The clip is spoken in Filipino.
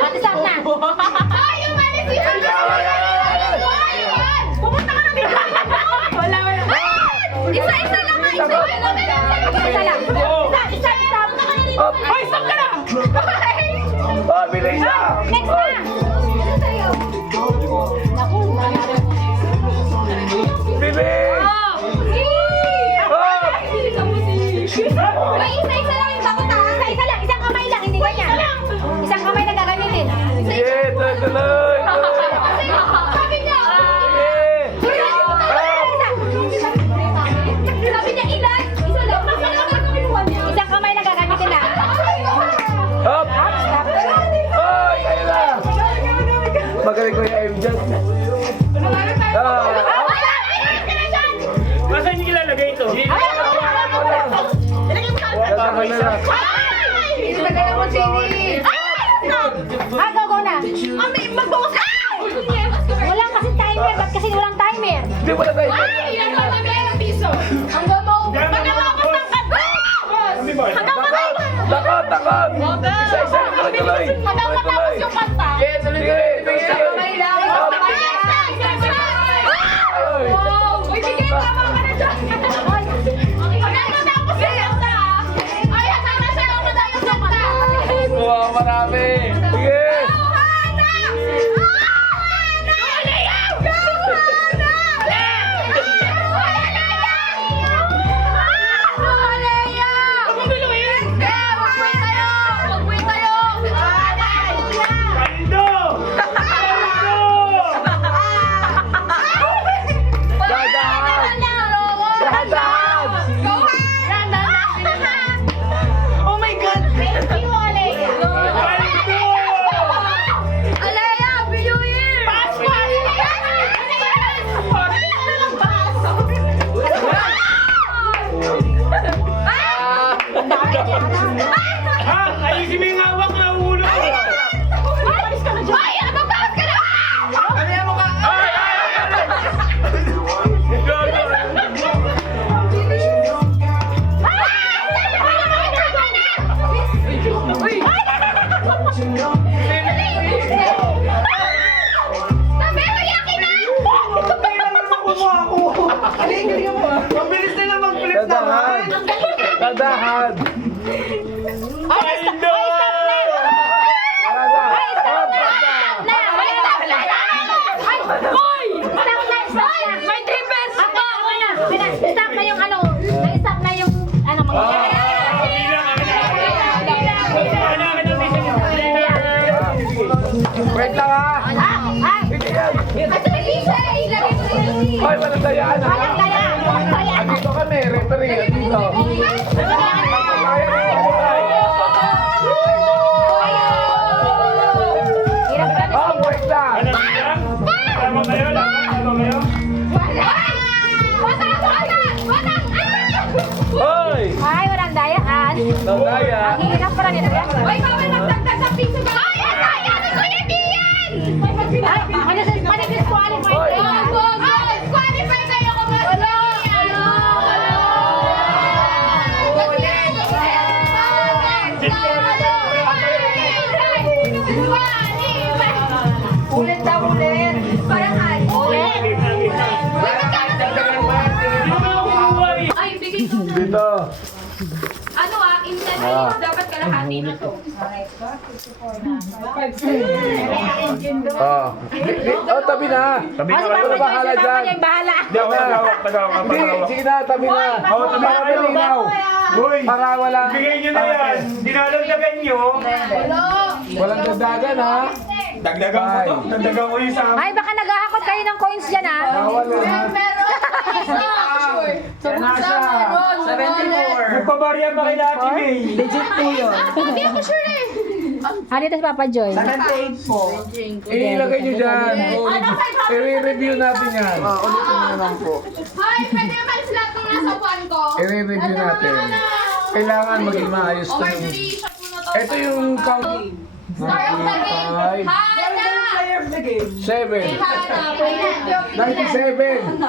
Ate Sam na. Ay, yung manis si pumunta ka na dito. Wala. Isa-isa lang nga. Isa lang. Isa. Ay, stop ka na. Oh, bilis na! Next na. Bilis! May isa-isa lang yung bakot ha. Isa-isa lang. Isang kamay lang. Hindi ganyan. Isang kamay na gagamitin. Sige, tuloy! Sabi niya. Sabi niya ilan? Isa lang. Isang kamay na gagamitin na. Hop! Hoy! Kayo na! Magaling ko yung aim dyan. Masa hindi ilalagay ito? Go na. Mami, magbukas ka! Wala kasi timer. Ba't kasi walang timer? Hindi mo na tayo. Ang gamo. Magkakapos ng kanta. Takot! Takot! Isa-isa! Tuloy! Hanggang matapos yung kanta. Sige! Kamay lang. Uy, sige, tama ka na dyan. Hanggang matapos yung kanta. Ay, hanggang nasa lang matapos yung kanta. Wow, marami! Sige! Paldo! Oh my God! Thank you, Alea! Paldo! Alea, biyuhin! Pass! Ha? Ayusin mo yung hawak na ulo ko! Ay, ano ba? Ka na! Mabilis na lang mag-flip Tadahan! Tadahan! Paldo! May 3 pesos pa! Stop na yung ano. Stop na yung ano mangyayari. Wait lang ha! Hoy, walang dayaan ha! Andito kami, referee, andito. Oh, wait lang! Tama kayo? Tama kayo? Hoy! Ay, walang dayaan. No daya! Ang hirap pa rin ito. Uy, bawal magdagdag sa piso ka. Ay, ang daya ni Kuya Dian! Disqualify Hoy! kayo. Disqualify kayo kung mas ulit daw ulit. Parang ulit. Ay, bigay ko na. Dito. Ano in 10 minutes dapat kalahati na to. Oh. Oh, tabi na. Tabi na Mas kayo. Ano bahala dyan? yung bahala. Hindi ako nagawak. Hindi, sige na, tabi na. Oo, tabi na Para kayo. malinaw. Uy! Para wala. Bigay nyo na yan. Dinadagdagan nyo. Walang dagdagan ha. Dagdagan ko to. Dagdagan ko yung sa amin. Ay, baka naghahakot kayo ng coins dyan, ha? Bawal ha. Nagpabarya pa kay Ate May. Hindi ako sure eh. Ano ito si Papa Joy? Ilagay nyo dyan. I-review natin yan. Hoy, pwede naman sila itong nasa upuan ko. I-review natin. Kailangan maging maayos to. Screenshot mo na to. Ito yung count. Star of the game. Five. Hana! 7. Hana. 97.